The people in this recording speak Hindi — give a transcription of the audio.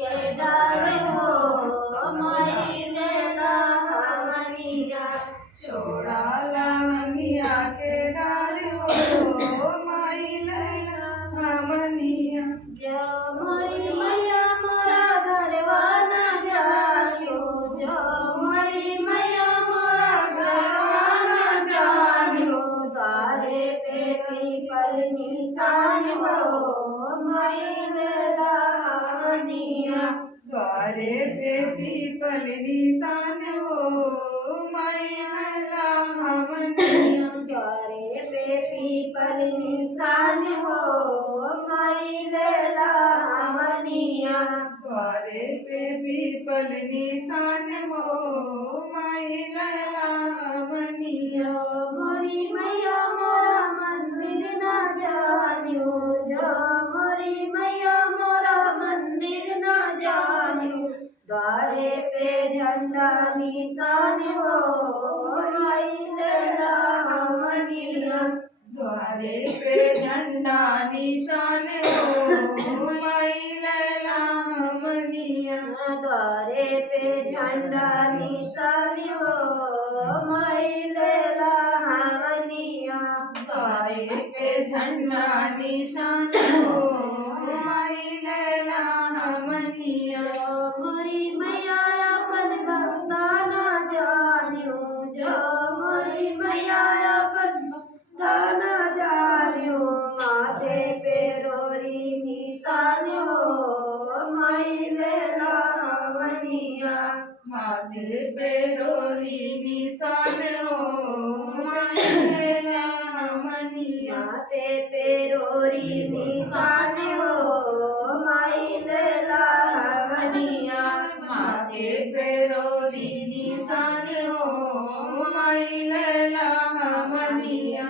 के डार हो माई लेला हमनिया छोड़ा लवंगिया के डार हो माई लैला हमनिया। जो मोरी मैया मोरा घरवा न जालियो जो मोरी मैया मोरा घरवा न जालियो द्वारे पे पीपल निशान हो माई लेला हमनिया द्वारे पे पीपल निशान हो माई लैला हमनिया। द्वारे पे पीपल निशान हो माई लेला हमनिया द्वारे पे पीपल निशान हो माई लैला हमनिया। मोरी मैया मोरा मंदिर न जानियो जो मोरी मैया मोरा मंदिर न जानियो द्वारे पे झंडा निशान हो माई लेला हमनिया द्वारे पे झंडा निशान हो माई लैला हमनिया। द्वारे पे झंडा निशान हो माई लेला हमनिया द्वारे पे झंडा निशान हो माई लैला हमनिया। मोरी मैया अपन भक्ता न जानियो जो मोरी मैया अपन भक्ता न जानियो माथे पे रोरी निशान हो माई लेला हमनिया माथे पे रोरी निशान हो माई लैला हमनिया। माथे पे रोरी निशान हो माई लेला हमनिया माथे पे रोरी निशान हो माई लैला हमनिया।